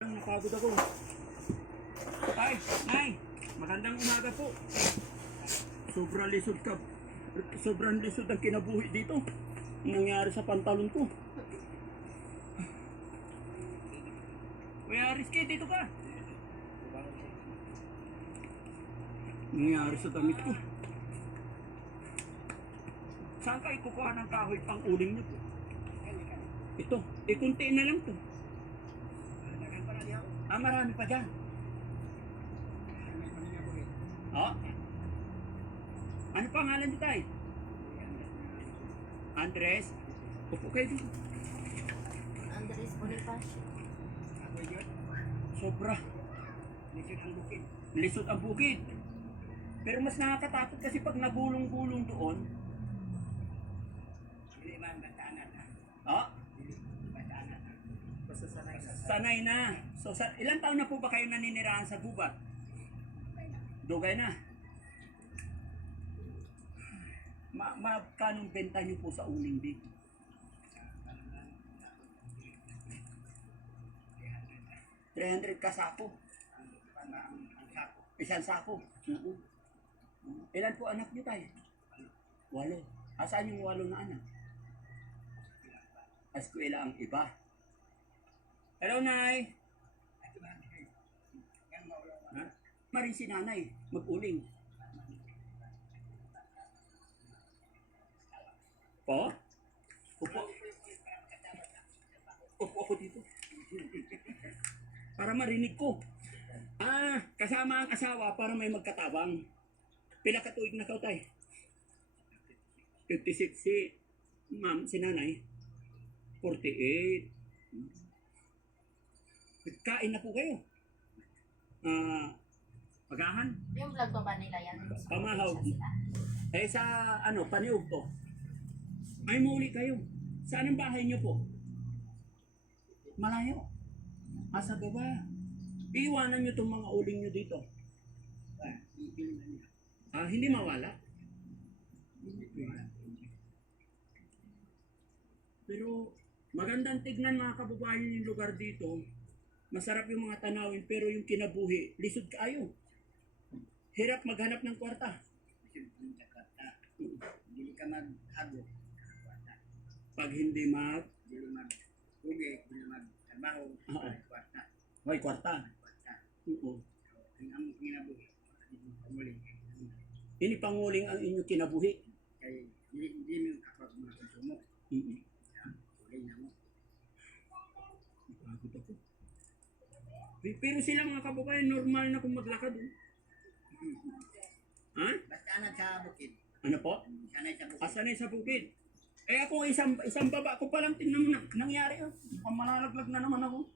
Napagod ako. Ay, Nay, magandang umaga po. Sobrang lisod ang kinabuhi dito. Ang nangyari sa pantalon ko. Kuya Rizky, dito ka. Nangyari sa damit ko. Saan kayo kukuha ng kahoy pang uling niyo po? Ito, kunti na lang to. Marami pa dyan. Oh? Ano pangalan niyo tayo? Andres? Upo kayo dito. Andres Bonifacio. Sobra. Lisod ang bukid. Pero mas nakakatakot kasi pag nagulong-gulong doon. Oh? Sanay na. So, ilang taon na po ba kayo naninirahan sa gubat? Dugay na. Magkanong benta niyo po sa uling dito? 300 ka sako. Isang sako. Ilan po anak niyo tayo? 8. Asaan yung 8 na anak? Eskwela ang iba. Hello, Nay. Ha? Marin si Nanay, mag-uling. Po? Upo. Upo ako dito. Para marinig ko. Kasama ang asawa para may magkatabang. Pila ka tuig na kaw tay? 56 si ma'am, si Nanay. 48. Kain na po kayo. Pagahan? Yung vlog ba nila yan? Pamahaw. Sa paniog to. Ay muli kayo. Saan ang bahay niyo po? Malayo. Sa baba. Iiwanan niyo itong mga uling niyo dito. Hindi mawala. Pero magandang tignan mga kababayan yung lugar dito. Masarap yung mga tanawin pero yung kinabuhi, lisod kaayo. Hirap maghanap ng kwarta. Hindi ka mag-hagok. Pag hindi Hindi mag-ugi, hindi mag-trabaho, kwarta. Hoy, kwarta. Oo. Ang kinabuhi, panguling. Ini panguling ang inyong kinabuhi. Kaya hindi mo kapag mga konsumo. Uling na mo. Pagod ako. Pero sila mga kababayan, normal na kung maglakad. Ha? Basta anak sa bukid. Ano po? Sanay sa bukid. Sanay sa bukid. Ako isang baba ko pa lang tingnan mo na nangyari. Mukhang malalaglag na naman ako.